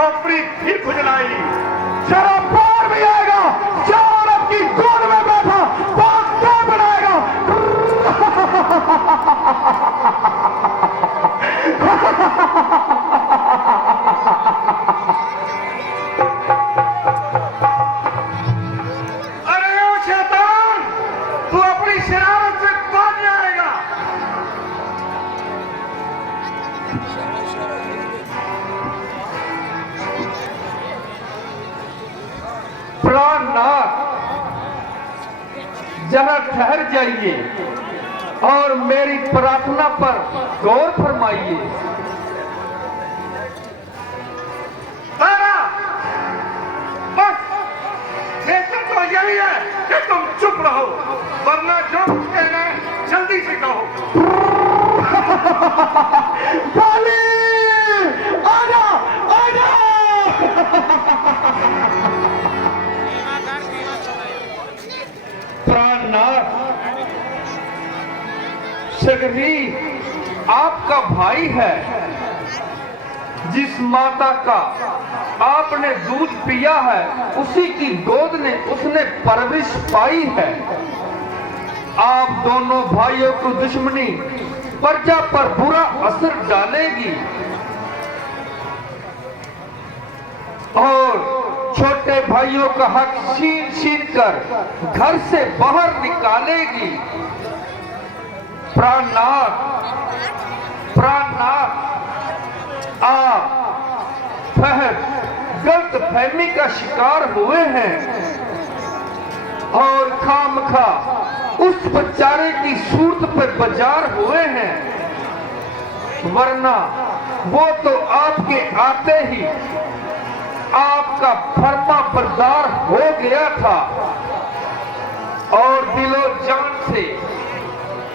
खोपड़ी भी खुजलाई। जरा पार भी आएगा, जो औरत की गोद में बैठा बात क्या बनाएगा। अरे ओ शैतान, तू अपनी शरारत से कौन आएगा? प्राणनाथ, जरा ठहर जाइए और मेरी प्रार्थना पर गौर फरमाइए। तारा, बस बेहतर तो यही है कि तुम चुप रहो, वरना जो कुछ कहना है जल्दी से कहो। बाली, आजा, आजा। प्राणनाथ, सगरी आपका भाई है। जिस माता का आपने दूध पिया है, उसी की गोद ने उसने परवरिश पाई है। आप दोनों भाइयों की दुश्मनी प्रजा पर बुरा असर डालेगी और छोटे भाइयों का हक छीन छीन कर घर से बाहर निकालेगी। प्राणनाथ, प्राणनाथ, आप गलत फहमी का शिकार हुए हैं और खामखा उस बेचारे की सूरत पर बाजार हुए हैं, वरना वो तो आपके आते ही आपका फरमा बरदार हो गया था और दिलो जान से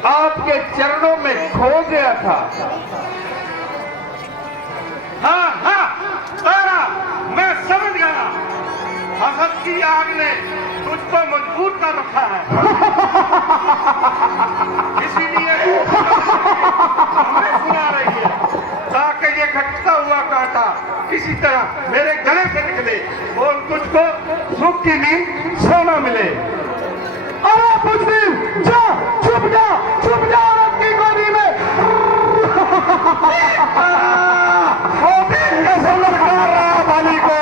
आपके चरणों में खो गया था। हाँ हाँ तारा, मैं समझ गया। हसद की आग ने तुझको मजबूर कर रखा है, इसीलिए हमें सुना रही है ताकि ये घटता हुआ कांटा किसी तरह मेरे गले से निकले और तुझको सुख की नींद सोना मिले। अरे मुस्लिम, जा, चुप जा, चुप जा औरत की गोदी में। वो भी ऐसे लड़का रहा बाली को।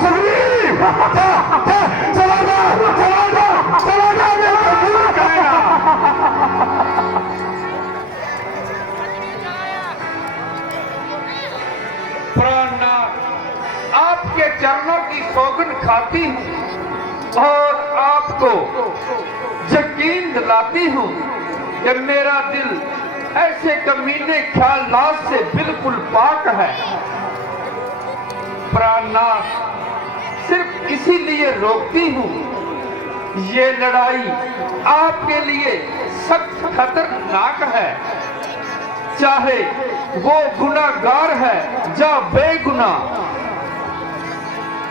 सुग्रीव, जा, जा, चला जा, चला जा, चला जा, मेरा पूरा करेगा। प्राणनाथ, आपके चरणों की सौगंध खाती हूँ और आपको यकीन दिलाती हूँ कि मेरा दिल ऐसे कमीने ख्यालात से बिल्कुल पाक है। प्राणनाथ, सिर्फ इसीलिए रोकती हूँ, ये लड़ाई आपके लिए सख्त खतरनाक है, चाहे वो गुनाहगार है या बेगुनाह।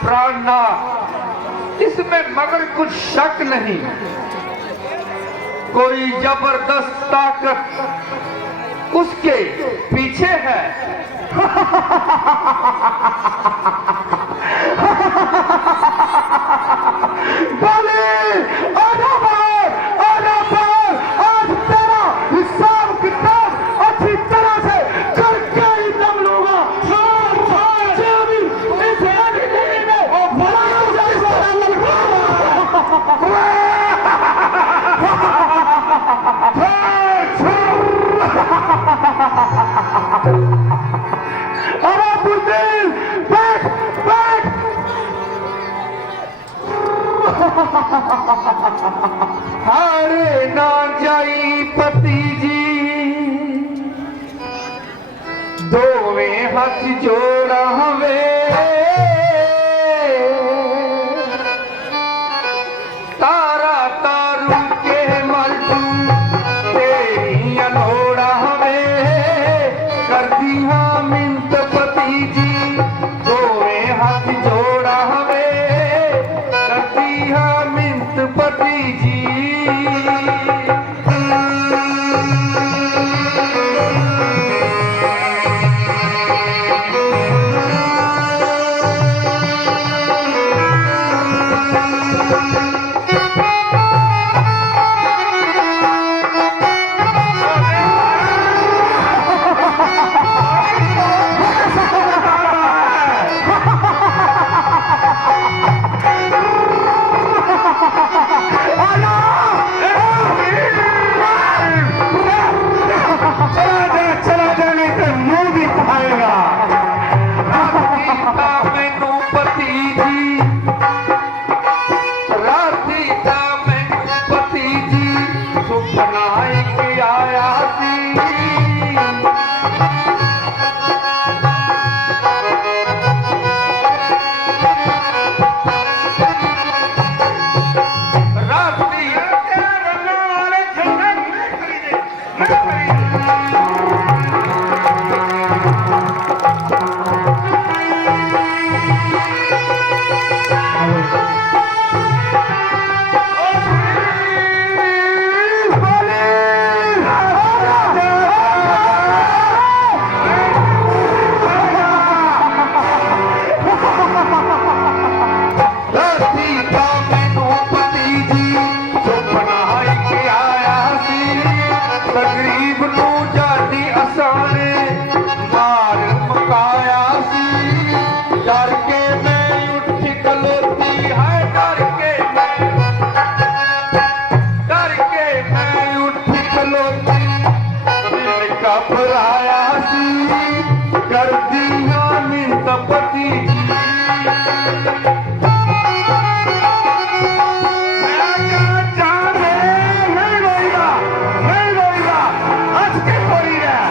प्राणनाथ, इसमें मगर कुछ शक नहीं, कोई जबरदस्त ताकत उसके पीछे है। बाली, आजा बाहर, आजा बाहर। आज तेरा हिसाब किताब अच्छी तरह से करके ही दम लूंगा। इस राजनीति में अरे बुद्धिल, बैठ, बैठ। हारे ना जाई पति जी, दोवें हाथ जोड़ा हवे। तारा तारू के मलटू तेरी अनोड़ा हवे, करती हाँ मिंत पति जी, दोवें हाथ जोड़ा हवे, करती हाँ मिंत पति जी। दासी कर दिया नित पति की। मैं क्या जाने नहीं रोएगा, नहीं रोएगा, हंस के थोड़ी रहा।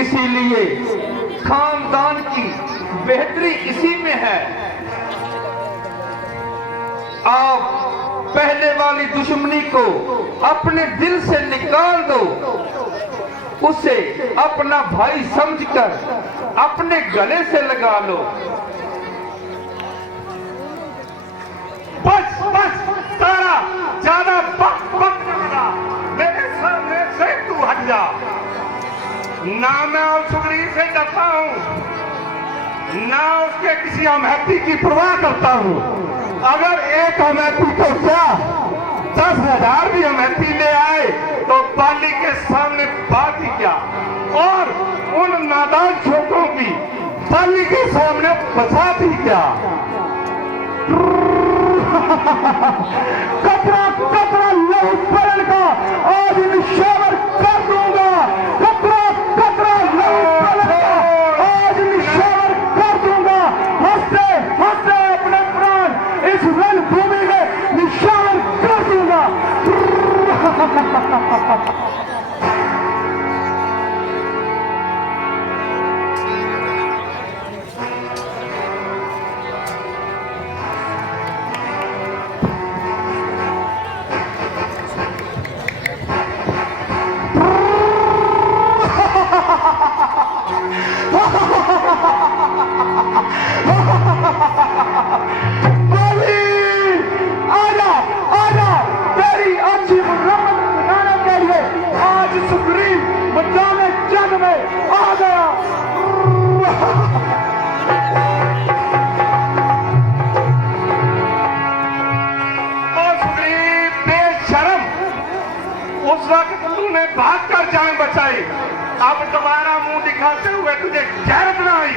इसीलिए खानदान की बेहतरी इसी में है। आप पहले वाली दुश्मनी को अपने दिल से निकाल दो, उसे अपना भाई समझकर अपने गले से लगा लो। बस बस तारा, ज्यादा बक बक न लगा, मेरे सामने से तू हट जा। ना मैं उस सुग्रीव से डरता हूं, ना उसके किसी अमैती की परवाह करता हूं। अगर एक अमैती तो क्या 10,000 भी अमैती ले आए तो बाली के सामने बात ही क्या, और उन नादान छोकरों की बाली के सामने बचात ही क्या। कतरा कतरा लहू पलन का आज निशावर कर दूंगा। कतरा कतरा लहू पलन का आज निशावर कर दूंगा। हंसते हंसते अपने प्राण इस रणभूमि में निशावर कर दूंगा। आजा आजा, तेरी अच्छी मुरम्मत बनाने के लिए आज सुग्रीव मैदान जंग में आ गया। ओ सुग्रीव बेशरम, उस वक्त तूने भागकर जान बचाई, अब तुम्हारा मुंह दिखाते हुए तुझे गैरत न आई।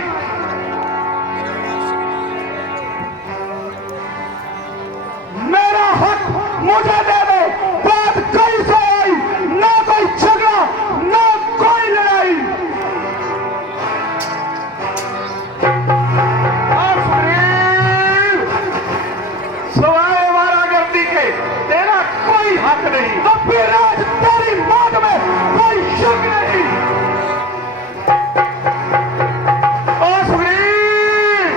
मेरा हक मुझे दे दो। बात कहीं से आई, ना कोई झगड़ा ना कोई लड़ाई। सवाए वारागर्दी के तेरा कोई हक नहीं। अब भी राज तेरी मौत में कोई शक नहीं। ओ सुग्रीव,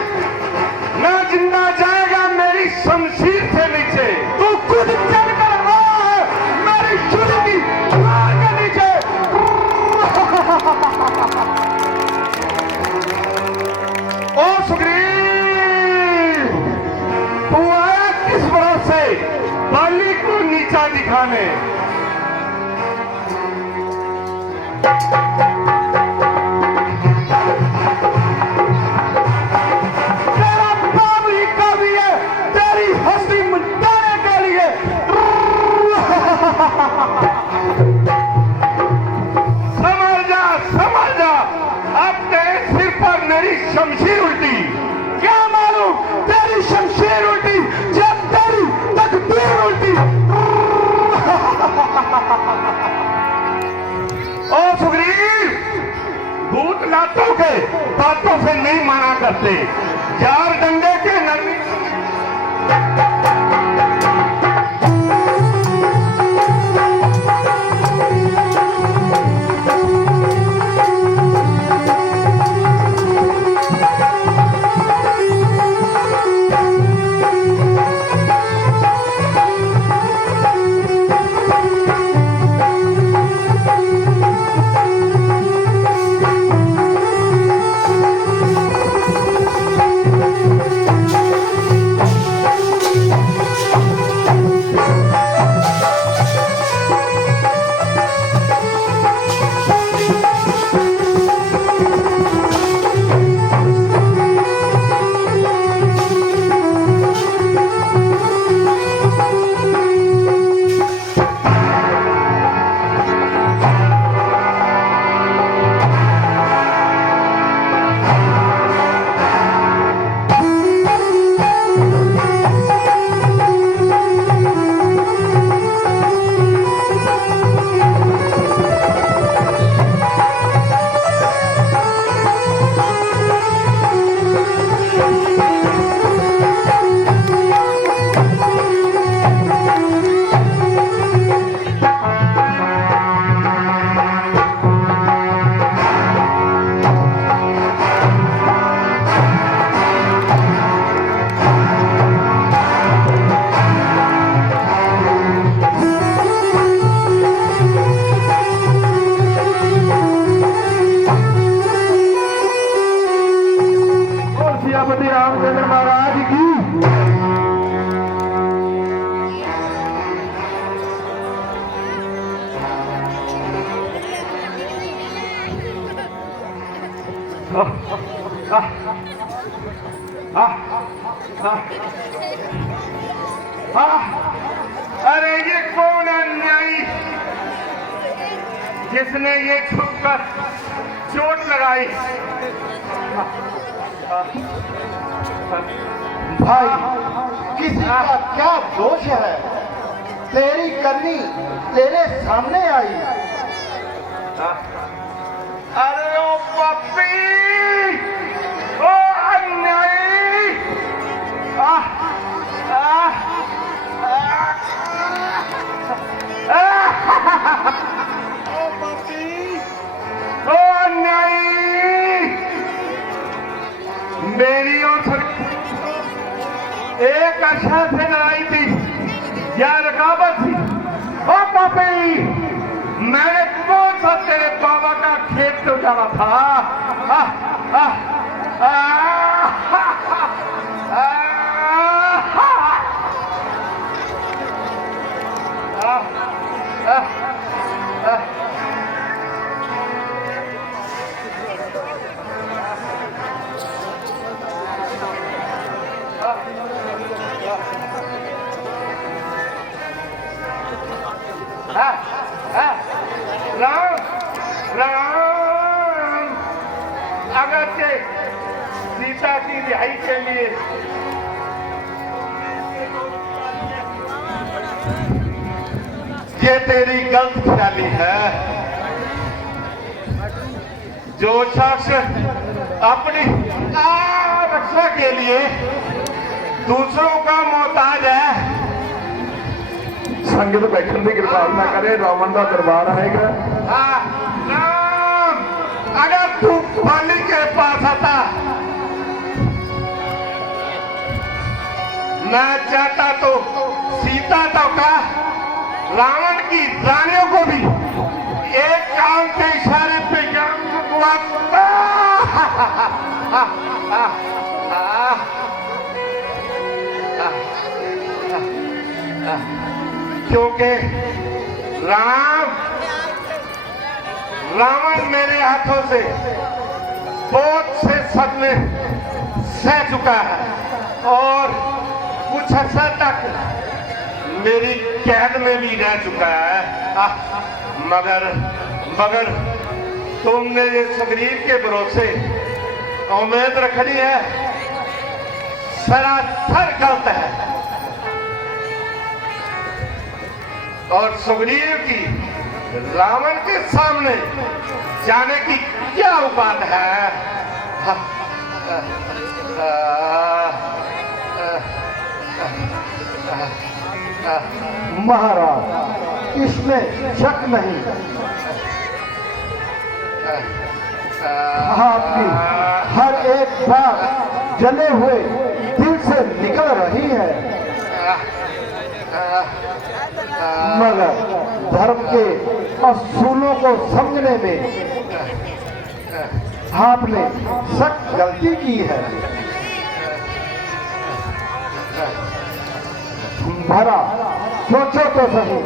ना जिंदा जाएगा मेरी शमशीर से नीचे। तू खुद चल कर रहा है मेरी छुरी की मार के नीचे। ओ सुग्रीव, तू आया किस भरोसे बाली को नीचा दिखाने। तेरा बाप ही काफी है तेरी हंसी मिटाने के लिए। समझ जा, अब तेरे सिर पर मेरी शमशीर उल्टी। क्या मालूम तेरी शमशीर उल्टी जब तेरी तकदीर उल्टी। ओ सुग्रीव, भूत नातों के बातों से नहीं माना करते। चार डंडे के नरमी रामचंद्र महाराज की। अरे ये कौन अन्यायी जिसने ये छुपकर चोट लगाई? भाई किसी का क्या दोष है? तेरी करनी तेरे सामने आई। अरे ओ पप्पी, ओ अन्यायी! ओ पप्पी, ओ अन्यायी! मेरी और एक अच्छा से लड़ाई थी या रकाबत थी? ओ पप्पी, मैंने कौन सा तेरे बाबा का खेत तो जाना था? राम राम, अगर से सीता की रिहाई के लिए ये तेरी गलत ख्याली है। जो शख्स अपनी रक्षा के लिए दूसरों का मोहताज है, संगत बैठन की कृपा ना करे, रावण का दरबार आएगा। राम, अगर तू बलि के पास आता, मैं चाहता तो सीता तो का रावण की रानियों को भी एक काम के इशारे पे क्योंकि रावण मेरे हाथों से बहुत से सदमे सह चुका है और कुछ अर्सा तक मेरी कैद में भी रह चुका है। मगर तुमने ये सुग्रीव के भरोसे उम्मीद रखनी है, सरासर गलत है। और सुग्रीव की रावण के सामने जाने की क्या औकात है? महाराज, इसमें शक नहीं, आपकी हर एक बात जले हुए दिल से निकल रही है, मगर धर्म के असूलों को समझने में आपने सख्त गलती की है। भरा सोचो तो सही,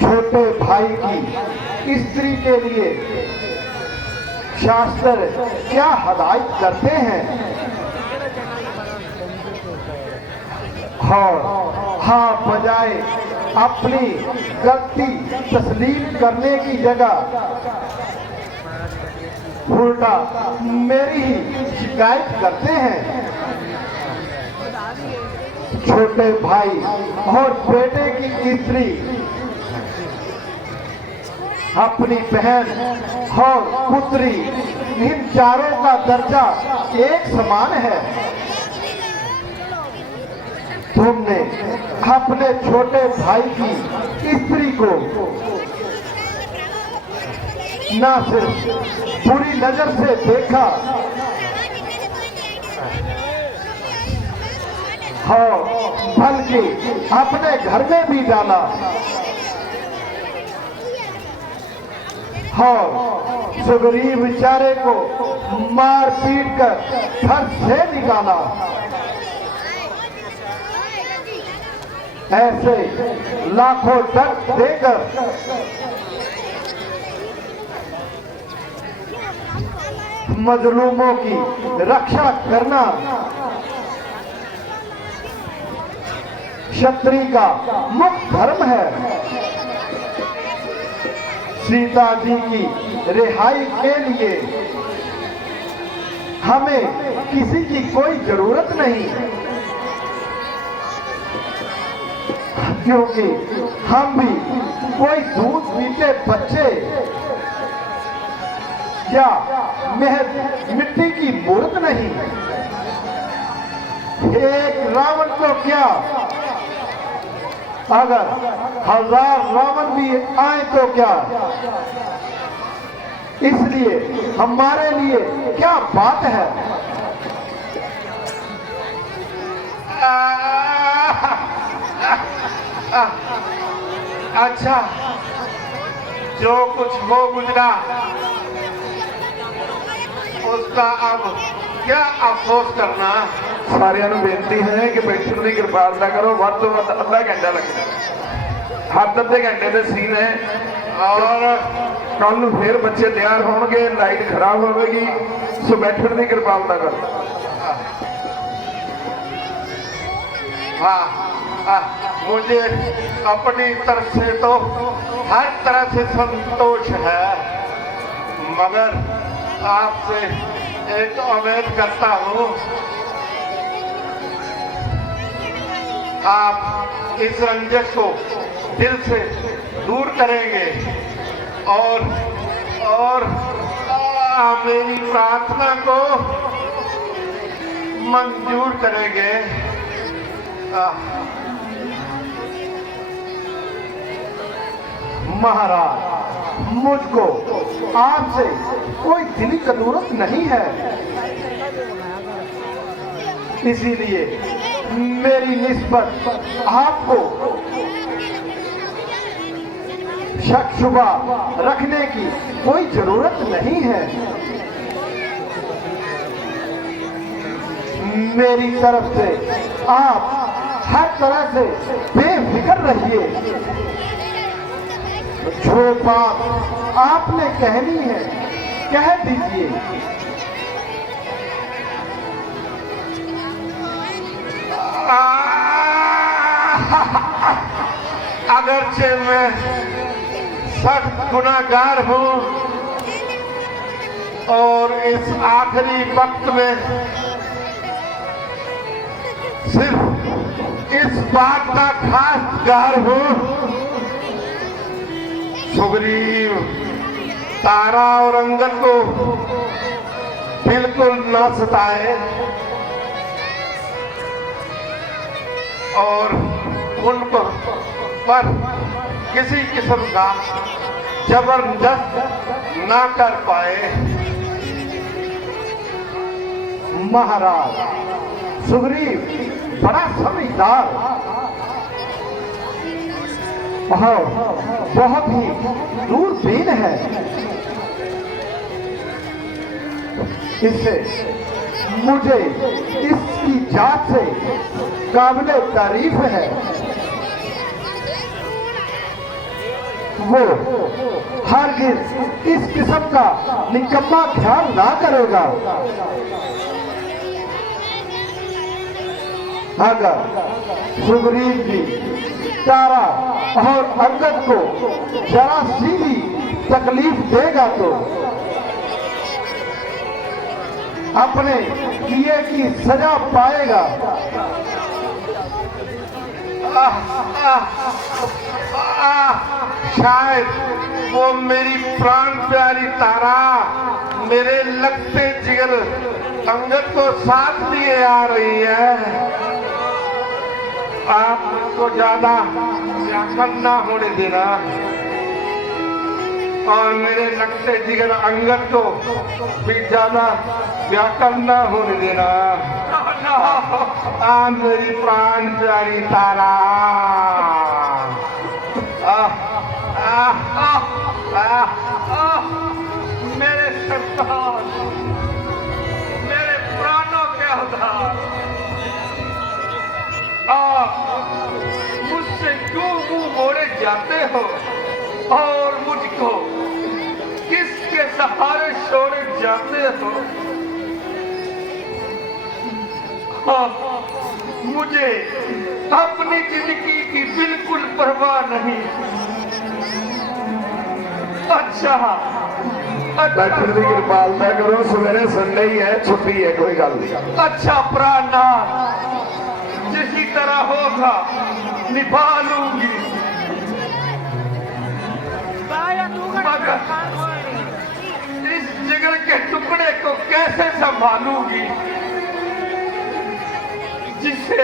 छोटे भाई की स्त्री के लिए शास्त्र क्या हदायत करते हैं, और हाँ बजाय अपनी गलती तस्लीम करने की जगह उल्टा मेरी ही शिकायत करते हैं। छोटे भाई और बेटे की स्त्री अपनी बहन और पुत्री, इन चारों का दर्जा एक समान है। तुमने अपने छोटे भाई की स्त्री को ना सिर्फ बुरी नजर से देखा और बल्कि अपने घर में भी डाला। और सुग्रीव बेचारे को मार पीट कर घर से निकाला। ऐसे लाखों दर्द देकर मजलूमों की रक्षा करना क्षत्रिय का मुख्य धर्म है। सीता जी की रिहाई के लिए हमें किसी की कोई जरूरत नहीं, क्योंकि हम भी कोई दूध पीते बच्चे या महज मिट्टी की मूर्त नहीं। एक रावण को क्या, अगर 1000 रावण भी आए तो क्या, इसलिए हमारे लिए क्या बात है। अच्छा, जो कुछ हो गुजरा उसका अब क्या अफसोस करना। ਸਾਰਿਆਂ ਨੂੰ ਬੇਨਤੀ ਹੈ ਕਿ ਬੈਠਣ ਦੀ ਕਿਰਪਾਲਤਾ ਕਰੋ। ਵੱਧ ਤੋਂ ਵੱਧ ਅੱਧਾ ਘੰਟਾ ਲੱਗੇਗਾ, ਹੱਦ ਅੱਧੇ ਘੰਟੇ ਦੇ ਸੀਨ ਹੈ। ਔਰ ਕੱਲ ਨੂੰ ਫੇਰ ਬੱਚੇ ਤਿਆਰ ਹੋਣਗੇ, ਲਾਈਟ ਖਰਾਬ ਹੋਵੇਗੀ, ਸੋ ਬੈਠਣ ਦੀ ਕਿਰਪਾਲਤਾ ਕਰੋ। हाँ, मुझे अपनी तरफ से तो हर तरह से संतोष है, मगर आपसे एक उम्मीद करता हूँ, आप इस रंजिश को दिल से दूर करेंगे और मेरी प्रार्थना को मंजूर करेंगे। महाराज, मुझको आपसे कोई दिली जरूरत नहीं है, इसीलिए मेरी निस्बत आपको शक शुबा रखने की कोई जरूरत नहीं है। मेरी तरफ से आप हर तरह से बेफिक्र रहिए। जो बात आपने कहनी है कह दीजिए। अगरचे मैं सख्त गुनाहगार हूँ और इस आखिरी वक्त में सिर्फ इस बात का खास गार हूँ, सुग्रीव तारा और अंगद को बिल्कुल न सताए और उन पर किसी किस्म का जबरदस्त ना कर पाए। महाराज, सुग्रीव बड़ा समझदार और बहुत ही दूरबीन है। इससे मुझे इसकी जात से काबिले तारीफ है। वो हरगिज इस किस्म का निकम्मा ख्याल ना करेगा। अगर सुग्रीव जी तारा और अंगद को जरा सी भी तकलीफ देगा तो अपने किए की सजा पाएगा। शायद वो मेरी प्राण प्यारी तारा मेरे लगते जिगर अंगद को साथ लिए आ रही है। आपको ज्यादा व्याकुल ना होने देना और मेरे लगते जिगर अंगद को भी ज्यादा व्याकुल ना होने देना। मेरी प्राण प्यारी तारा, उद्धार, मेरे प्राणों के उद्धार, आप मुझसे क्यों मुंह मोड़े जाते हो और मुझको किसके सहारे छोड़े जाते हो? हाँ, मुझे अपनी जिंदगी की बिल्कुल परवाह नहीं। अच्छा डॉक्टर की कृपालता करो, सवेरे संडे ही है, छुट्टी है, कोई गल नहीं। अच्छा प्राणनाथ, जिसी तरह होगा निभा लूंगी, मगर इस जिगर के टुकड़े को कैसे संभालूंगी जिसे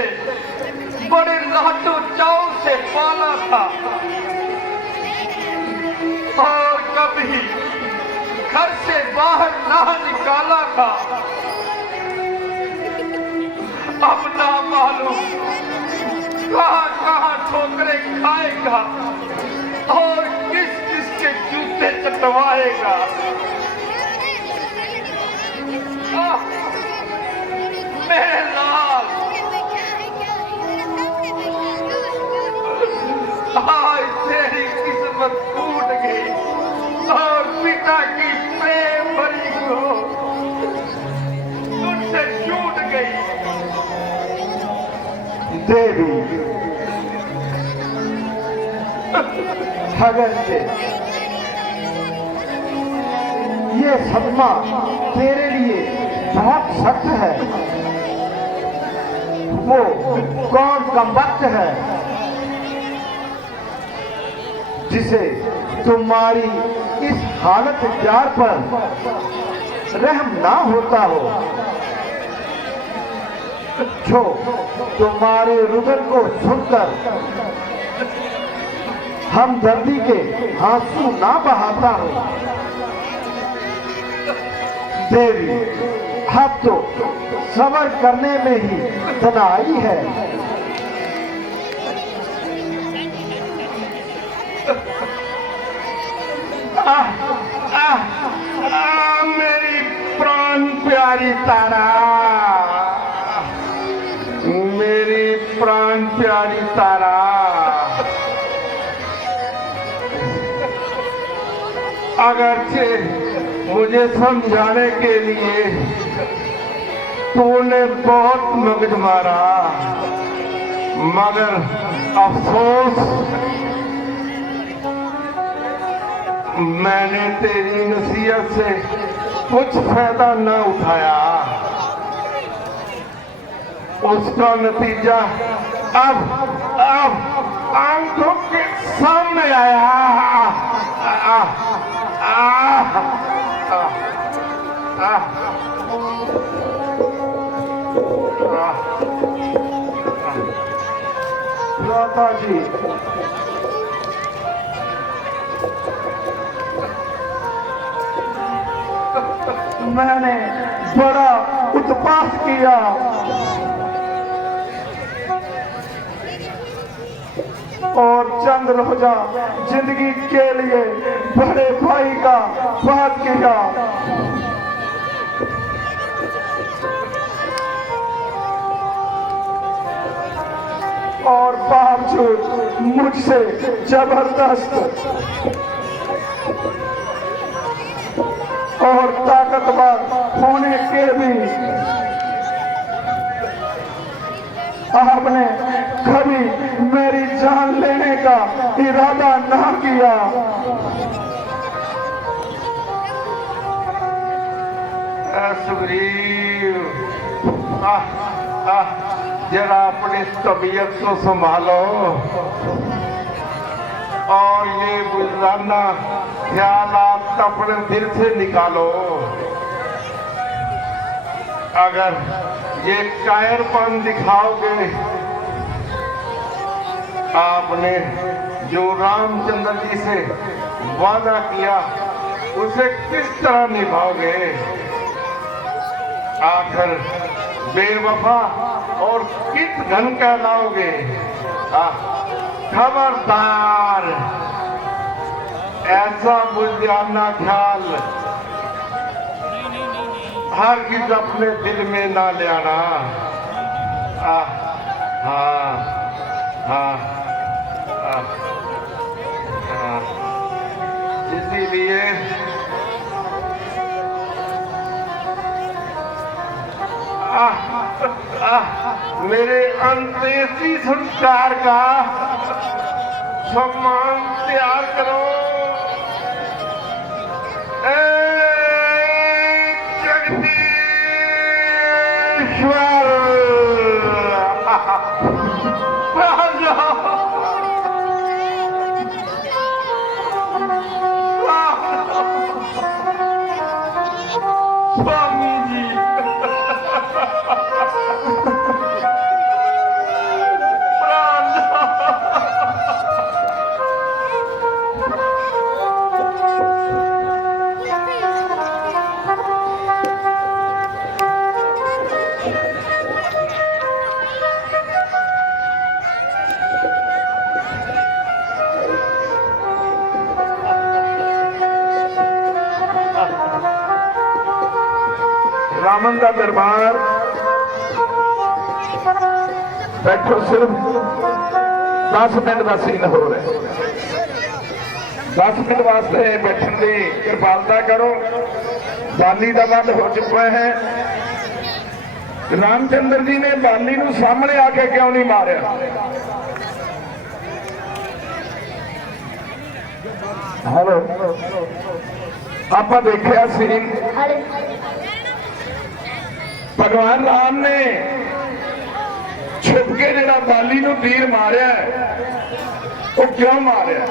बड़े लाटो चाव से पाला था और कभी घर से बाहर ना निकाला था। अब ना मालूम कहां कहां ठोकरे खाएगा और किस किस के जूते चटवाएगा। मेरे लाल, आज तेरी किस्मत टूट गई और पिता की प्रेम भरी हो तुझसे छूट गई। देवी, अगर से ये सदमा तेरे लिए बहुत सख्त है, वो कौन कमबख्त है जिसे तुम्हारी इस हालत प्यार पर रहम ना होता हो, जो तुम्हारे रुदन को सुनकर हमदर्दी के आंसू ना बहाता हो। देवी, अब तो सबर करने में ही तनाई है। मेरी प्राण प्यारी तारा, मेरी प्राण प्यारी तारा, अगरचे मुझे समझाने के लिए तूने बहुत मगज मारा, मगर अफसोस मैंने तेरी नसीहत से कुछ फायदा न उठाया। उसका नतीजा अब आंखों के सामने आया। राधा जी, मैंने बड़ा उत्पात किया और चंद रोजा जिंदगी के लिए बड़े भाई का बात किया। और बावजूद मुझसे जबरदस्त और ताकतवर होने के भी आपने कभी मेरी जान लेने का इरादा ना किया। सुग्रीव, जरा अपनी तबीयत को संभालो और ये गुजराना ख्यालात अपने दिल से निकालो। अगर ये कायरपन दिखाओगे, आपने जो रामचंद्र जी से वादा किया उसे किस तरह निभाओगे? आखिर बेवफा और किस घन कहलाओगे? खबरदार, ऐसा बुझाना ख्याल हरगिज अपने दिल में ना ले आना। हाँ हाँ हाँ, इसीलिए मेरे अंत्येष्टि संस्कार का सम्मान तैयार करो। जगदीश्वर स्वामी जी रामन का दरबार बैठो, सिर्फ 10 मिनट का सीन हो रहा है। 10 मिनट वास्ते बैठने की कृपालता करो। बाली का वध हो चुका है। रामचंद्र जी ने बाली नूं सामने आके क्यों नहीं मारिया? हेलो, आप देखिया सीन, भगवान राम ने छुप के जरा बाली नूं तीर मारिया, वो क्यों मारिया?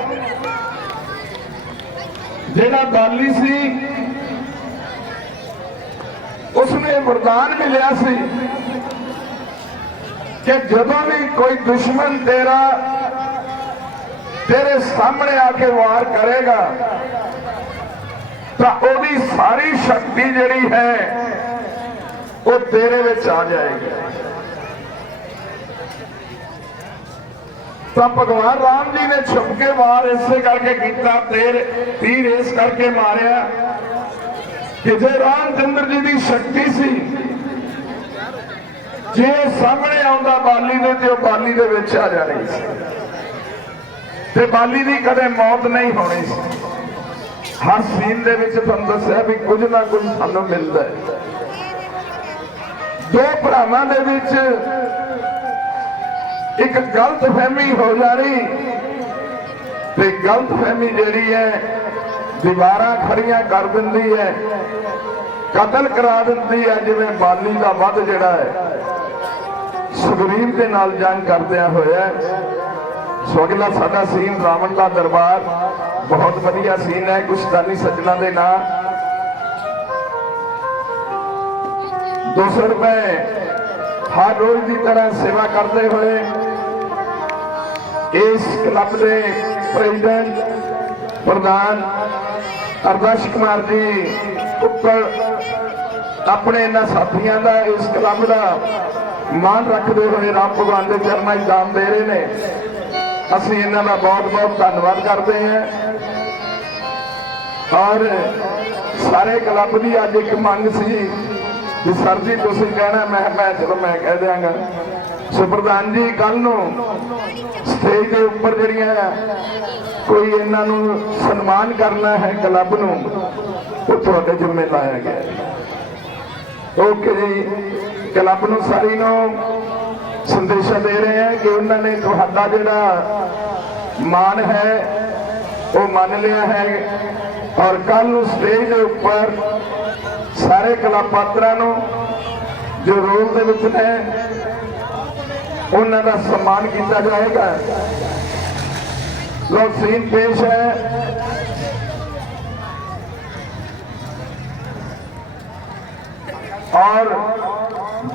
जरा बाली सी उसने वरदान मिलिया सी कि जदों भी कोई दुश्मन तेरे सामने आके वार करेगा तो ओदी सारी शक्ति जिहड़ी है वो तेरे विच आ जाएगी। तो भगवान राम जी ने छुप के वार इसे करके किया, तीर इस करके मारिया कि जे रामचंद्र जी की शक्ति सी, जे सामने आउंदा बाली ने तो बाली दे विच आ जानी सी ते बाली की कदे मौत नहीं होनी सी। हर सीन दे विच तुहानूं दस्सिया भी कुछ ना कुछ सानूं मिलदा है। दो भरावां दे विच एक गलत फहमी हो जानी ते गलत फहमी जिहड़ी है दीवारां खड़ियां कर दिंदी है, कतल करा दिंदी है। जिवें बाली का वध जिहड़ा है सुग्रीव के नाल जंग करदिआं होया। सो अगला साडा सीन रावण का दरबार बहुत वधिया सीन है। कुछ दानी सज्जणा दे नाम 200 रुपए हर रोज की तरह सेवा करते हुए इस क्लब के प्रेसिडेंट प्रधान अरदास कुमार जी ऊपर अपने इन्हां साथियों का इस क्लब का मान रखते हुए राम भगवान के चरणों में दान दे रहे हैं। असीं इन्हां दा बहुत बहुत धन्यवाद करते हैं। और सारे क्लब की अज एक मंग सी भी सर जी तुसीं कहना, मैं चलो मैं कह देंगा। सो प्रधान जी कल नूं स्टेज के उपर जिहड़ियां कोई इन्हां नूं सन्मान करना है क्लब नूं, वो तुहाडे जिम्मे लाया गया। ओके जी, क्लब नूं सारी नूं संदेशा दे रहे हैं कि उन्होंने तुहाडा जिहड़ा मान है वो मान लिया है। और कल नूं स्टेज के उपर सारे क्लब पात्रां नूं जो रोल दे विच ने उन्हां दा सम्मान किया जाएगा। लो सीन पेश है। और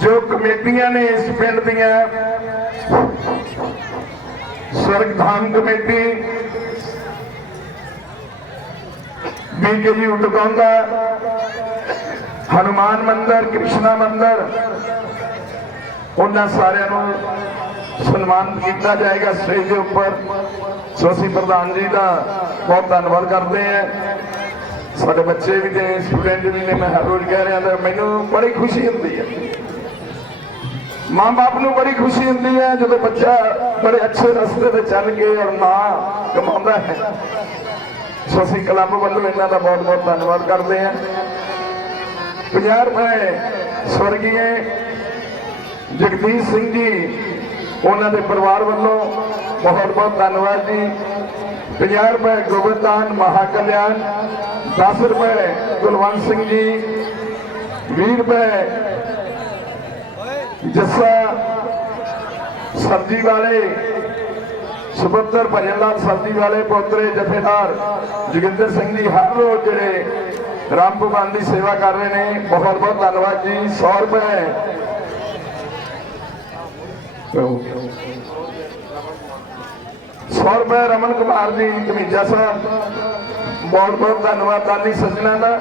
जो कमेटियां ने इस पिंड दियां, स्वर्गधाम कमेटी, बीकेजी उटकौंदा, हनुमान मंदिर, कृष्णा मंदिर, उन्होंने सारे सन्मान किया जाएगा स्टेज के उपर। सो असीं प्रधान जी का बहुत धन्यवाद करते हैं। साडे बच्चे भी ने स्टूडेंट भी ने, मैं हर रोज कह रहा था, मैनू बड़ी खुशी होती है, माँ बाप को बड़ी खुशी होती है जो बच्चा बड़े अच्छे रस्ते पे चल के और नां कमा है। सो असीं क्लब वालों इन्हां दा बहुत बहुत धन्यवाद करते हैं। 50 रुपए स्वर्गीय जगदीश सिंह जी उन्होंने परिवार वालों बहुत बहुत धन्यवाद जी। 50 रुपए गोबिंदान महाकल्याण, 10 रुपए कुलवंत सिंह जी, 20 रुपए जस्सा सब्जी वाले सुपुत्र भजन लाल सब्जी वाले पोतरे जथेदार जोगिंदर सिंह जी हर रोज जेडे राम भगवान की सेवा कर रहे हैं, बहुत बहुत धन्यवाद जी। 100 रुपए 100 रुपए रमन कुमार जी कमीजा साहब, बहुत बहुत धन्यवाद दानी सजना का।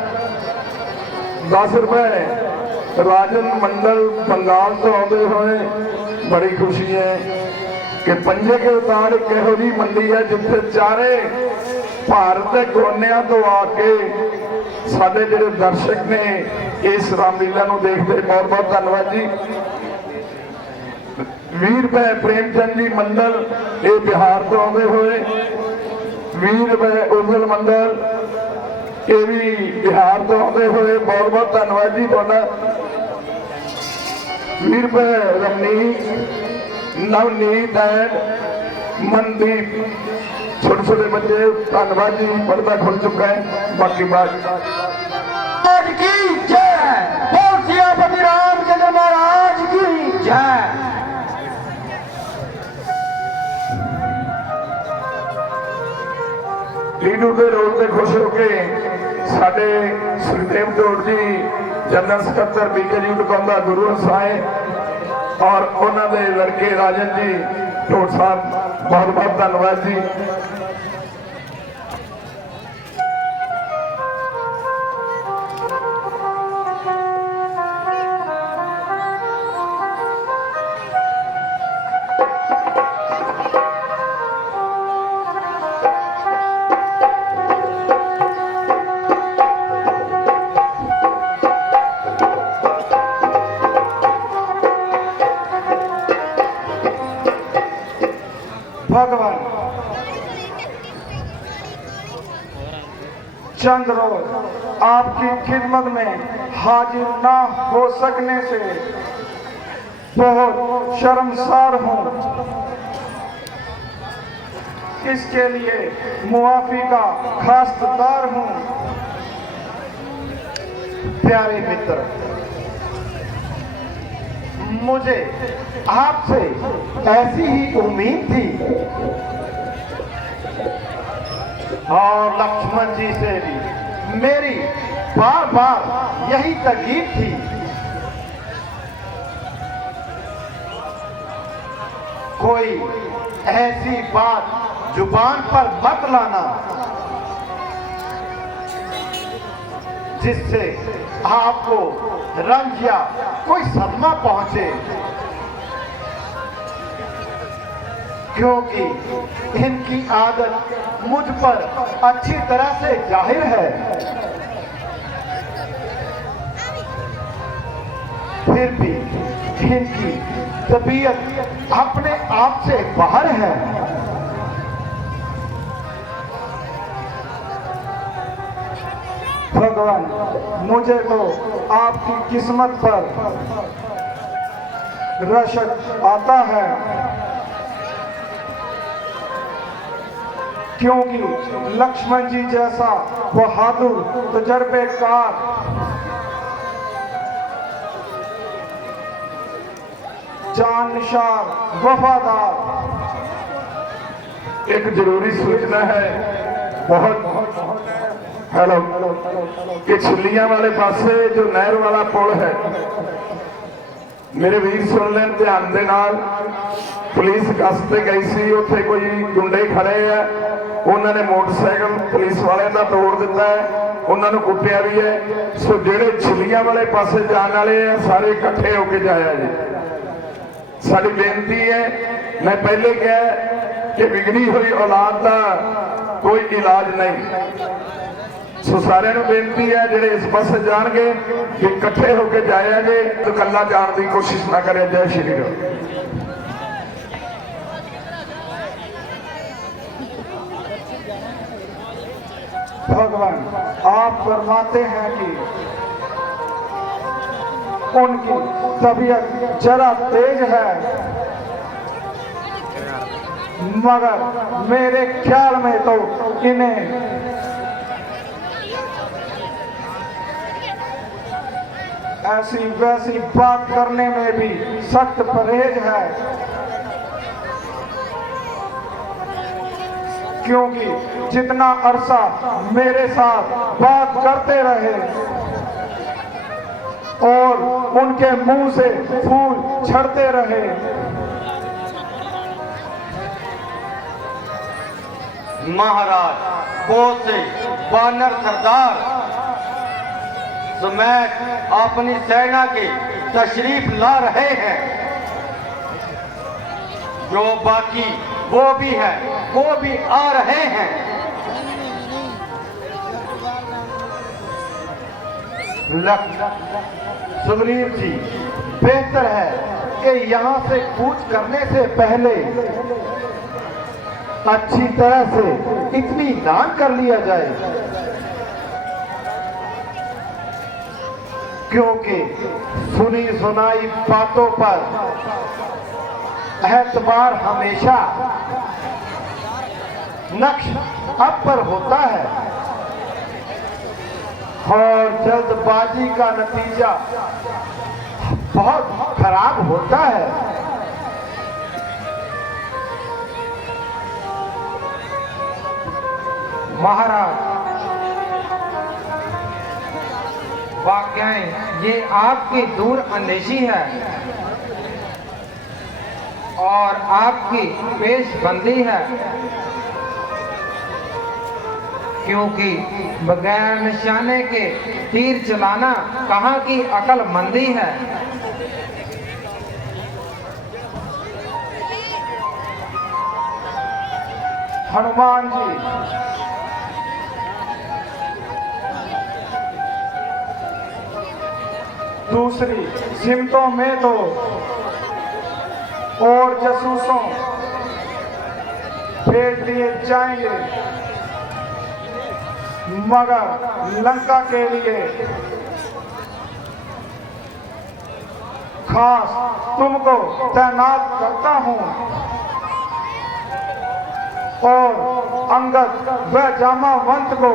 10 रुपए राजन मंडल बंगाल तो आते हुए, बड़ी खुशी है कि पंजे के उतार एक यहो जी मंडी है जिथे चारे भारत के कोनिया तो आके साडे जिहड़े दर्शक ने इस रामलीला नूं देखते, बहुत बहुत धन्यवाद जी। 20 रुपए प्रेमचंद जी मंडल, ये बिहार तो आते हुए। 20 रुपए उजल मंडल, ये भी बिहार तो आते हुए, बहुत बहुत धन्यवाद जी तुहाडा। 20 रुपए रमनीत नवनीत एंड मनदीप, छोटे छोटे बच्चे, धन्यवाद जी। पर्दा खुल चुका है, बाकी बात की जय, बोल सियापति रामचंद्र महाराज की जय। लीडू के रोड से खुश होके साडे सुखदेव ढोड़ जी जनरल सकत्तर बीके जी टकांदा गुरु हसाए और उन्होंने लड़के राजन जी ढोड़ साहब, बहुत बहुत धन्यवाद जी। भगवान चंद रोज आपकी खिदमत में हाजिर ना हो सकने से बहुत शर्मसार हूँ। इसके लिए मुआफी का खासदार हूँ। प्यारे मित्र, मुझे आपसे ऐसी ही उम्मीद थी और लक्ष्मण जी से भी मेरी बार बार यही तकीद थी। कोई ऐसी बात जुबान पर मत लाना जिससे आपको रंज या कोई सदमा पहुंचे, क्योंकि इनकी आदत मुझ पर अच्छी तरह से जाहिर है। फिर भी इनकी तबीयत अपने आप से बाहर है। भगवान, मुझे तो आपकी किस्मत पर रशक आता है, क्योंकि लक्ष्मण जी जैसा बहादुर तजर्बेकार जाननिसार वफादार। एक जरूरी सूचना है, बहुत हेलो, कि छिल्लियां वाले पासे जो नहर वाला पुल है, मेरे वीर सुन लें ध्यान दे नाल। पुलिस गश्त ते गई सी, उत्थे कोई गुंडे खड़े है, उन्होंने मोटरसाइकिल पुलिस वाले का तोड़ दिता है, उन्होंने कुटिया भी है। सो जेडे छिल्लियां वाले पासे जाने वाले हैं सारे इकट्ठे होके जाया जी। साड़ी बेनती है, मैं पहले कहा कि बिगड़ी हुई औलाद का कोई इलाज नहीं, ਸੋ ਸਾਰਿਆਂ ਨੂੰ ਬੇਨਤੀ ਹੈ ਜਿਹੜੇ ਇਸ ਪਾਸੇ ਜਾਣਗੇ ਕਿ ਇਕੱਠੇ ਹੋ ਕੇ ਜਾਇਆ ਜੇ ਤੇ ਇਕੱਲਾ ਜਾਣ ਦੀ ਕੋਸ਼ਿਸ਼ ਨਾ ਕਰਿਆ। ਜੈ ਸ਼੍ਰੀ ਰਾਮ। भगवान आप फरमाते हैं कि उनकी तबीयत जरा तेज है, मगर मेरे ख्याल में तो इन्हें ऐसी वैसी बात करने में भी सख्त परहेज है, क्योंकि जितना अरसा मेरे साथ बात करते रहे और उनके मुंह से फूल झड़ते रहे, महाराज कोसे बानर सरदार समेत अपनी सेना के तशरीफ ला रहे हैं। जो बाकी वो भी है, वो भी आ रहे हैं। सुग्रीव जी, बेहतर है कि यहाँ से कूच करने से पहले अच्छी तरह से इत्मीनान कर लिया जाए, क्योंकि सुनी सुनाई बातों पर एतबार हमेशा नक्श अब पर होता है और जल्दबाजी का नतीजा बहुत खराब होता है। महाराज, वाकई ये आपकी दूर अंदेशी है और आपकी पेशबंदी है, क्योंकि बगैर निशाने के तीर चलाना कहाँ की अक्लमंदी है। हनुमान जी, दूसरी सिमतों में तो और जासूसों भेज दिए जाएंगे, मगर लंका के लिए खास तुमको तैनात करता हूं और अंगद व जामावंत को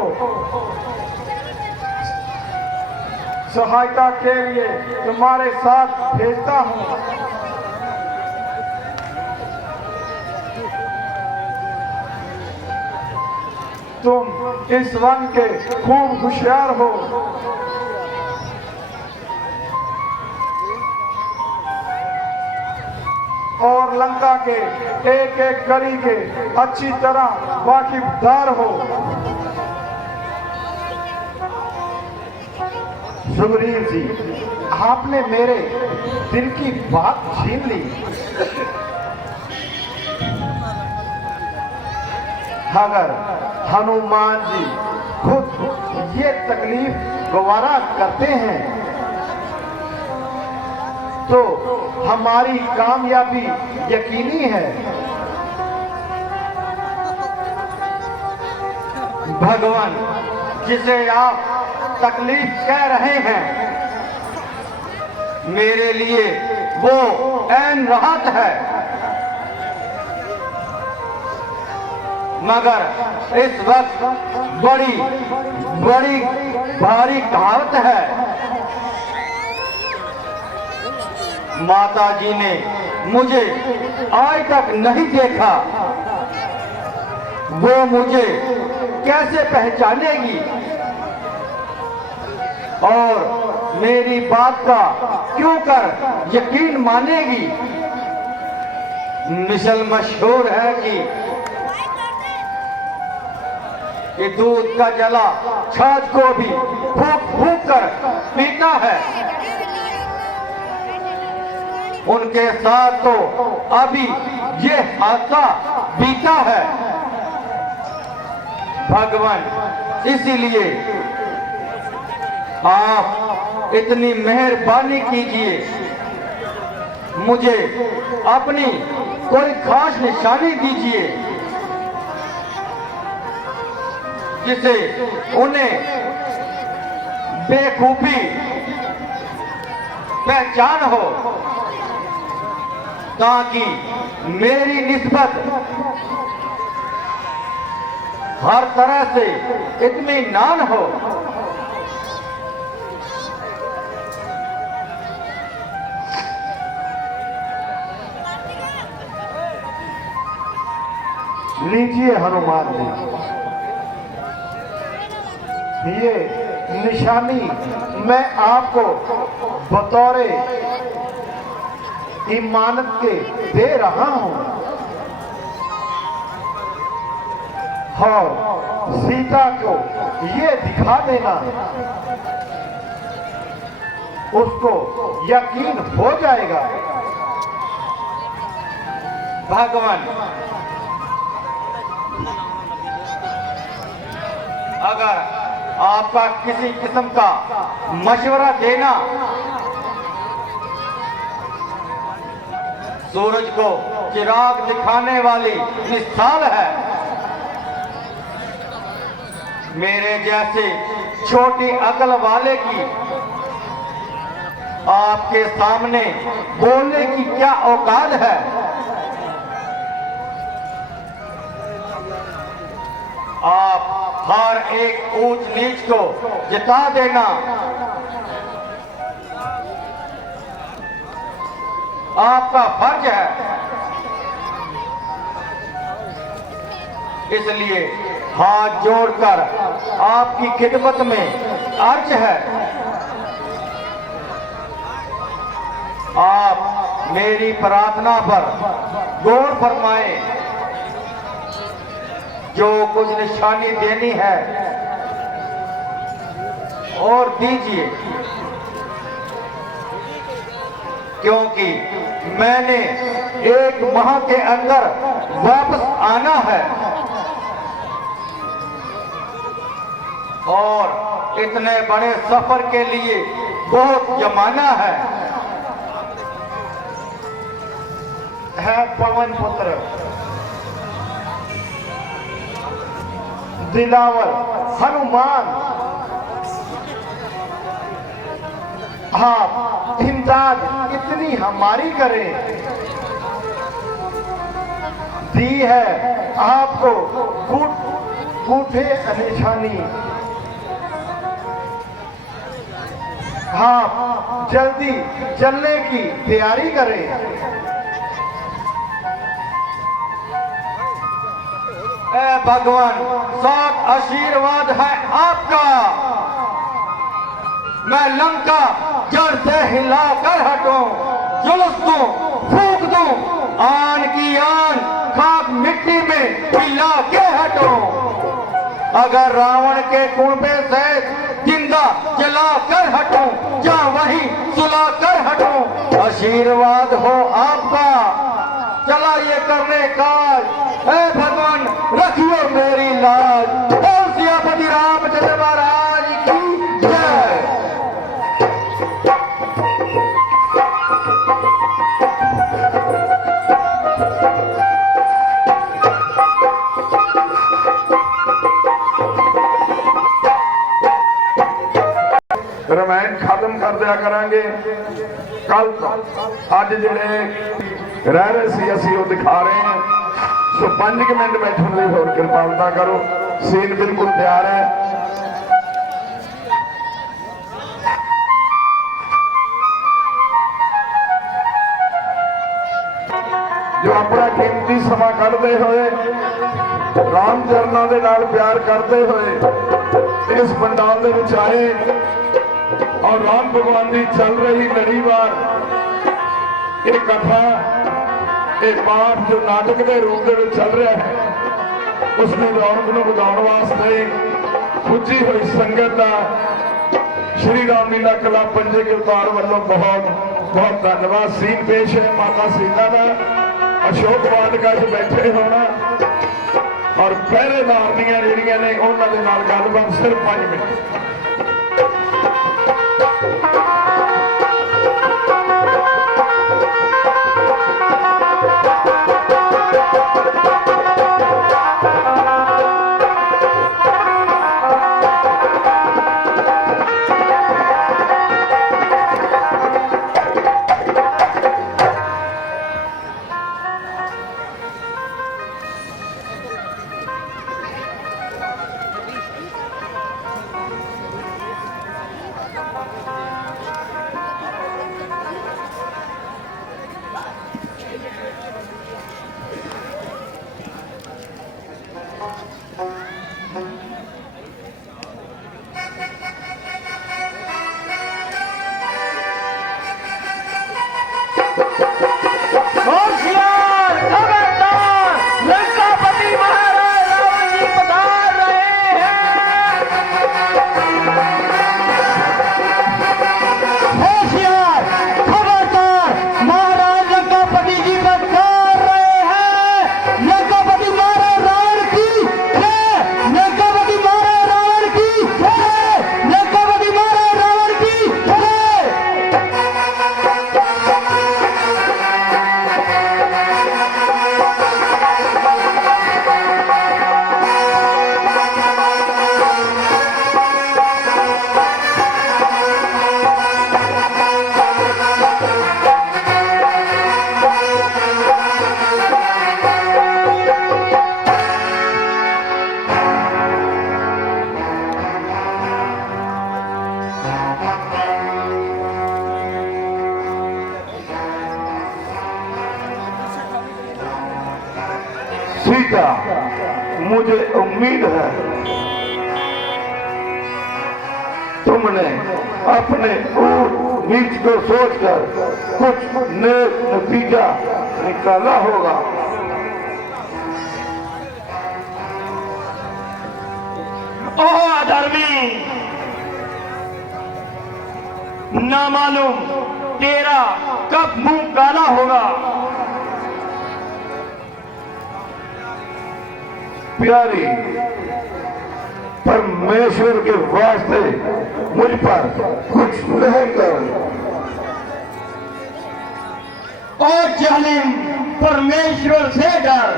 सहायता के लिए तुम्हारे साथ भेजता हूं। तुम इस वन के खूब होशियार हो और लंका के एक एक गली के अच्छी तरह वाकिफदार हो। सुग्रीव जी, आपने मेरे दिल की बात छीन ली। अगर हनुमान जी खुद ये तकलीफ गवारा करते हैं तो हमारी कामयाबी यकीनी है। भगवान, जिसे आप तकलीफ कह रहे हैं, मेरे लिए वो ऐन राहत है, मगर इस वक्त बड़ी बड़ी भारी कहावत है। माता जी ने मुझे आज तक नहीं देखा, वो मुझे कैसे पहचानेगी और मेरी बात का क्यों कर यकीन मानेगी। मिसल मशहूर है कि दूध का जला छाछ को भी फूंक फूंक कर पीता है। उनके साथ तो अभी ये हादसा बीता है। भगवान, इसीलिए आप इतनी मेहरबानी कीजिए, मुझे अपनी कोई खास निशानी दीजिए जिसे उन्हें बेखूबी पहचान हो, ताकि मेरी निस्बत हर तरह से इत्मीनान हो। लीजिए हनुमान जी, ये निशानी मैं आपको बतौरे इमानत के दे रहा हूं, और सीता को ये दिखा देना, उसको यकीन हो जाएगा। भगवान, अगर आपका किसी किस्म का मशवरा देना सूरज को चिराग दिखाने वाली मिसाल है, मेरे जैसे छोटी अकल वाले की आपके सामने बोलने की क्या औकात है। आप हर एक ऊंच नीच को जिता देना आपका फर्ज है, इसलिए हाथ जोड़कर आपकी खिदमत में अर्ज है, आप मेरी प्रार्थना पर गौर फरमाएं। जो कुछ निशानी देनी है और दीजिए, क्योंकि मैंने 1 माह के अंदर वापस आना है और इतने बड़े सफर के लिए बहुत जमाना है। पवन पुत्र दिलावर हनुमान, आप इमदाद इतनी हमारी करें, दी है आपको गूठे निशानी, आप जल्दी चलने की तैयारी करें। भगवान, 7 आशीर्वाद है आपका, मैं लंका जड़ से हिला कर हटूं, जुलूस दूं, फूंक दूं, आन की आन खाक मिट्टी में मिला के हटूं, अगर रावण के कुंबे से जिंदा जला कर हटूं, या वहीं सुला कर हटूं, आशीर्वाद हो आपका, चला ये करने काज। भगवान, रखियो मेरी लाज। बोल सियापति रामचंद्र महाराज की जय। रामायण खत्म कर दिया करांगे कल तो, अज जिहड़े रह रहे सी असीं वो दिखा रहे हैं, सो 5 मिनट बैठने की होर कृपालता करो। सीन बिल्कुल तैयार है। जो अपना कीमती समा कढ़ते हुए राम चरणों के नाल प्यार करते हुए इस पंडाल दे विच आए और राम भगवान की चल रही लड़ीवार ये कथा, ये पाठ जो नाटक के रूप में चल रहा है, उसकी रौनक को बढ़ाने वास्ते पुजी हुई संगत का श्री रामलीला कला पंजे के अवतार वालों बहुत बहुत धन्यवाद। सीन पेश है माता सीता का, अशोक वादका च बैठे होना ਔਰ ਪਹਿਰੇਦਾਰ ਦੀਆਂ ਜਿਹੜੀਆਂ ਨੇ ਉਹਨਾਂ ਦੇ ਨਾਲ ਗੱਲਬਾਤ ਸਿਰਫ 5 ਮਿੰਟ। होशियार खबरदार, लंकापति महाराज रावण जी पधार रहे हैं। होशियार खबरदार, महाराज लंकापति जी पधार रहे हैं। लंकापति महाराज रावण की जय, लंकापति महाराज रावण की जय, लंकापति महाराज रावण की जय। सीता, मुझे उम्मीद है तुमने अपने ऊंच नीच को सोचकर कुछ नेक नतीजा निकाला होगा। ओ अधर्मी, ना मालूम तेरा कब मुंह काला होगा। प्यारी, परमेश्वर के वास्ते मुझ पर कुछ नहीं कर। ओ जालिम, परमेश्वर से डर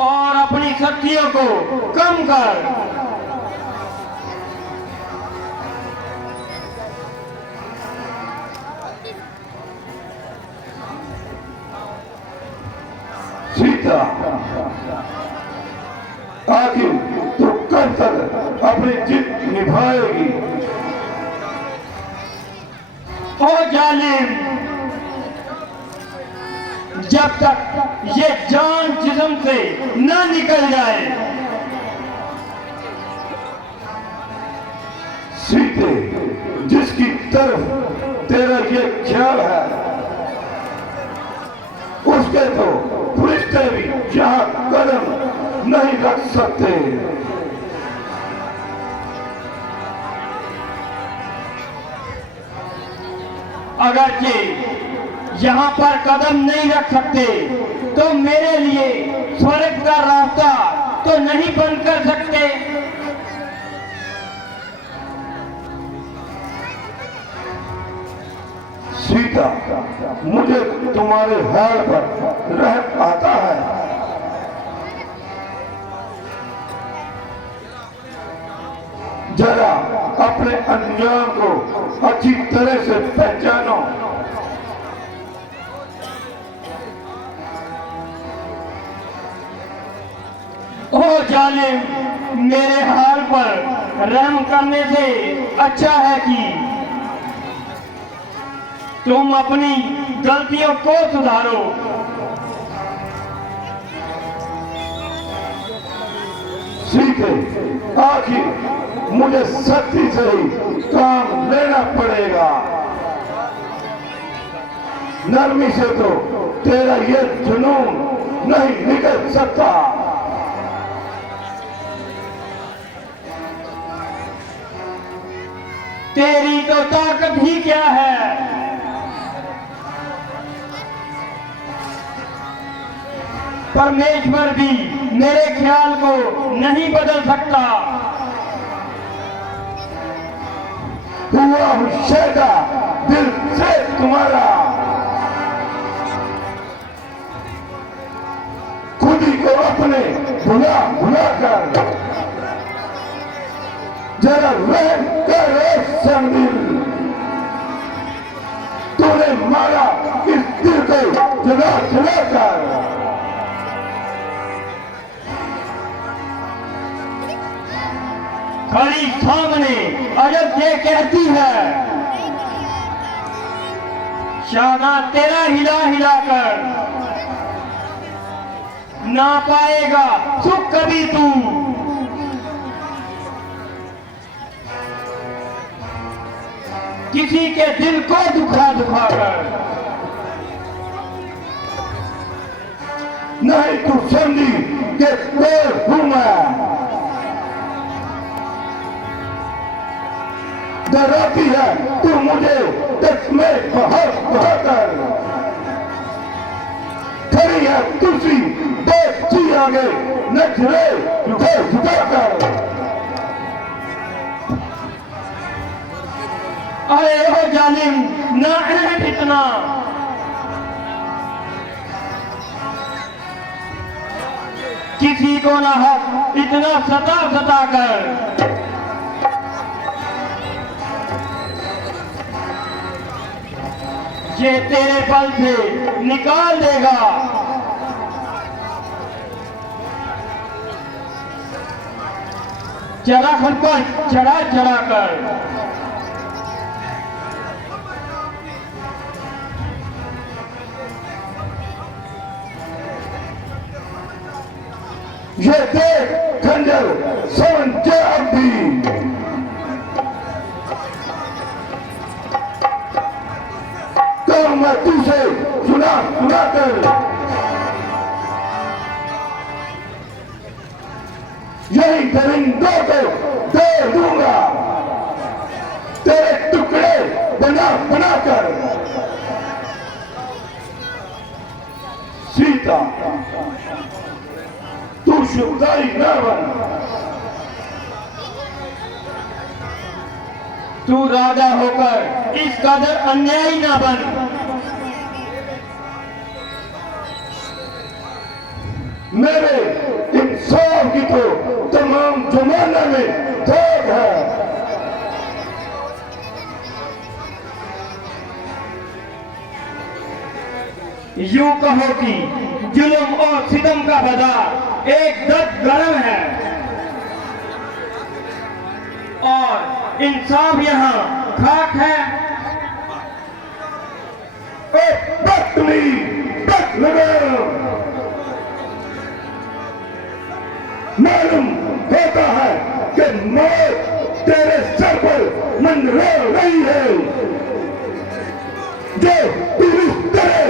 और अपनी शक्तियों को कम कर। सीता, आखिर तू कब तक अपनी जिद निभाएगी? ओ जालिम, जब तक ये जान जिस्म से न निकल जाए। सीते, जिसकी तरफ तेरा ये ख्याल है उसके तो फरिश्ते भी यहाँ कदम नहीं रख सकते। अगरचे यहाँ पर कदम नहीं रख सकते तो मेरे लिए स्वर्ग का रास्ता तो नहीं बंद कर सकते। सीता, मुझे तुम्हारे हाल पर रहम आता है। जरा अपने अंजाम को अच्छी तरह से पहचानो। ओ जालिम, मेरे हाल पर रहम करने से अच्छा है कि तुम अपनी गलतियों को सुधारो। सीते, आखिर मुझे सख्ती से ही काम लेना पड़ेगा। नरमी से तो तेरा ये जुनून नहीं निकल सकता। तेरी तो ताकत ही क्या है। परमेश्वर भी मेरे ख्याल को नहीं बदल सकता। हुआ शैदा दिल से तुम्हारा, खुद ही को अपने भुला भुला कर जरा रहम कर संदिल, तूने मारा इस दिल को जगा जगा कर। खड़ी सामने अजब ये कहती है, शादा तेरा हिला हिला कर ना पाएगा सुख कभी तू। किसी के दिल को दुखा दुखा कर, नहीं तू समझी कि कोई हूं मैं, डराती है तू मुझे तस्मे बहा कर, खड़ी है तुलसी देखती आगे नजरे झुका कर। अरे ओ जालिम ना ऐड इतना, किसी को ना हक इतना सता सता कर। ये तेरे पल से निकाल देगा, चराखन पर चढ़ा चढ़ा कर। ये देख खंजर सोन के अब भी, मैं तुझे सुना सुना कर यही दरिंदों को दे दूंगा, तेरे टुकड़े बना बना कर। सीता तू शुक्राई न बन, तू राजा होकर इस कदर अन्यायी ना बन। मेरे इंसाफ की तो तमाम जमाने में दाग है। यूं कहो कि जुल्म और सितम का बाजार एक दर्द गर्म है, और इंसाफ यहाँ खाक है। मालूम होता है कि मौत तेरे सर पर मंडरा रही है, जो तू इस तरह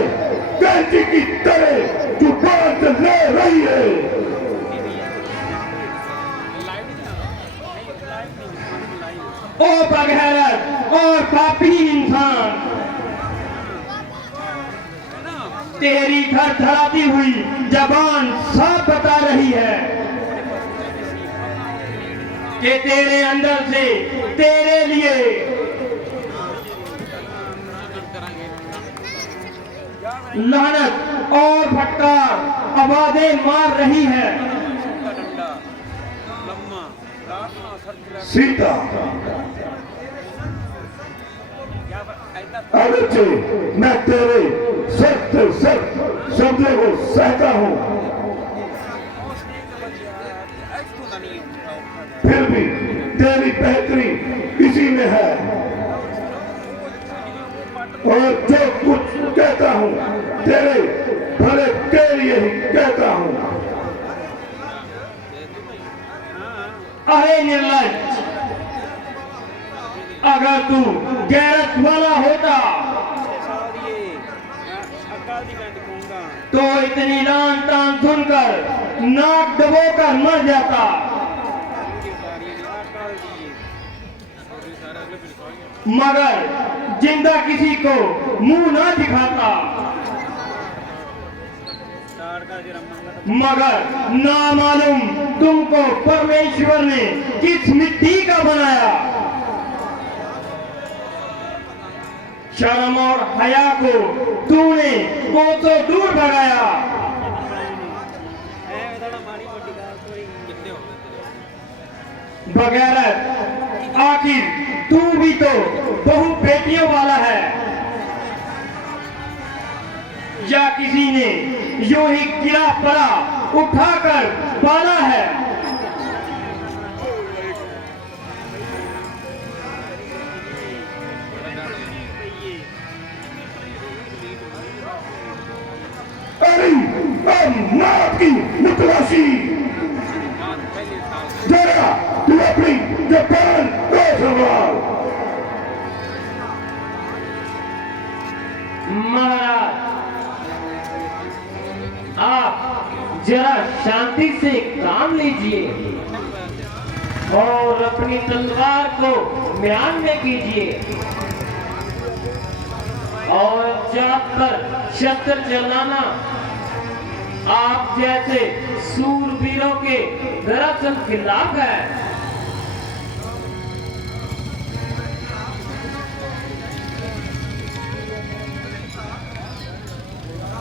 कैंची की तरह जुबान से ले रही है। ओ बगैरत और पापी इंसान, तेरी थरथराती हुई जबान साफ बता रही है कि तेरे अंदर से तेरे लिए लानत और फटकार आवाजें मार रही है। सीता अगरचे मैं तेरे सख्त सख्त शब्दों को सहता हूं, फिर भी तेरी बेहतरी इसी में है, और जो कुछ कहता हूं तेरे भले के लिए ही कहता हूं। अरे निर्लज, अगर तू गैरत वाला होता तो इतनी लान तान सुनकर नाक दबोकर मर जाता, मगर जिंदा किसी को मुंह ना दिखाता। मगर ना मालूम तुमको परमेश्वर ने किस मिट्टी का बनाया। शर्म और हया को तूने कोसों दूर भगाया। बगैरत आखिर तू भी तो बहु बेटियों वाला है, या किसी ने यूं ही गिरा पड़ा उठाकर पाला है। अरे माँ की मुतलाशी, जरा तू अपनी जबान को संभाल। महाराज, आप जरा शांति से काम लीजिए और अपनी तलवार को म्यान में कीजिए और जात पर शस्त्र चलाना आप जैसे सूरवीरों के दरअसल खिलाफ है।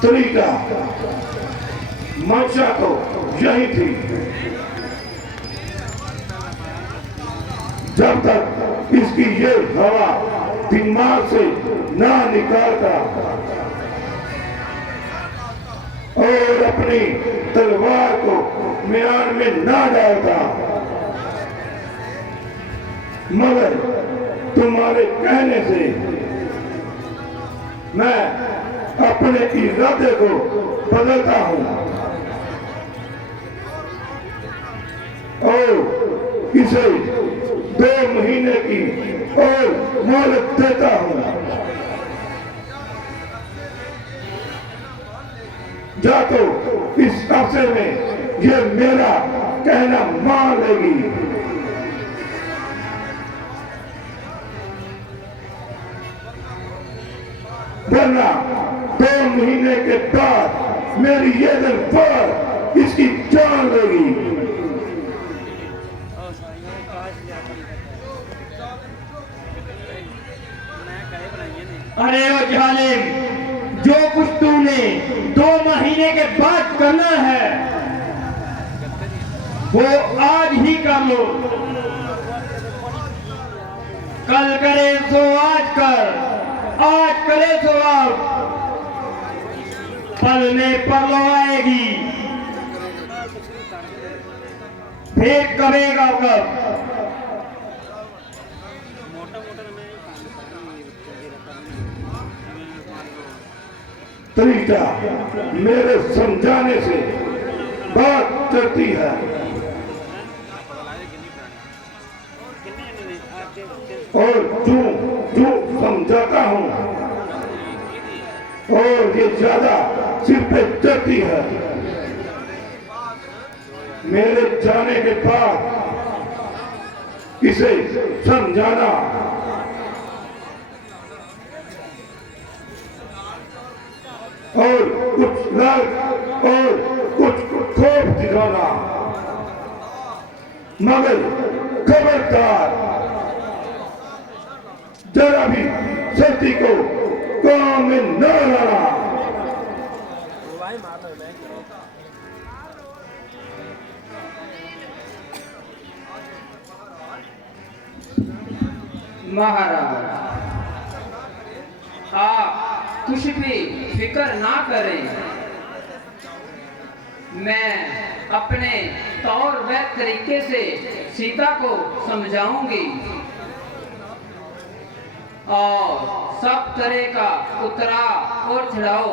तरीका मंशा तो यही थी, जब तक इसकी ये हवा दिमाग से ना निकालता और अपनी तलवार को म्यान में ना डालता। मगर तुम्हारे कहने से मैं अपने इरादे को बदलता हूं और इसे 2 महीने की और मोहलत देता हूं। जा तो इस अवसर में ये मेरा कहना मान लेगी, वरना 2 महीने के बाद मेरी ये दिल पर इसकी जान लेगी। अरे ओ जालिम, जो कुछ तूने 2 महीने के बाद करना है वो आज ही कर लो। कल करे सो आज कर, आज करे सो अब, पल में परलो आएगी, फिर करेगा कब। तरीका मेरे समझाने से बात करती है और जो समझाता हूँ और ये ज्यादा सिर पे चढ़ती है। मेरे जाने के बाद इसे समझाना और कुछ लाल और कुछ खोफ दिखाना, मगर खबरदार जरा भी शक्ति को काम में न लाना। महाराज, आप कुछ भी फिक्र ना करें, मैं अपने तौर व तरीके से सीता को समझाऊंगी और सब तरह का उतराव और चढ़ाव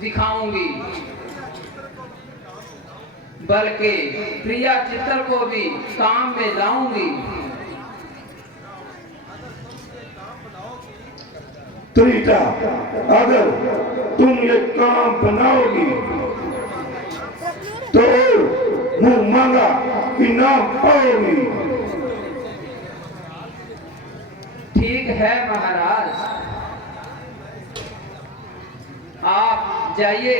दिखाऊंगी, बल्कि प्रिया चित्तर को भी काम में लाऊंगी। तरीका अगर तुम ये काम बनाओगी तो मुंह मांगा इनाम पाओगी। ठीक है महाराज, आप जाइए,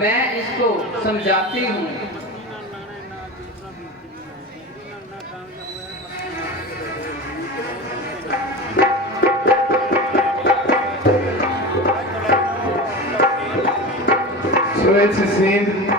मैं इसको समझाती हूँ। So it's a scene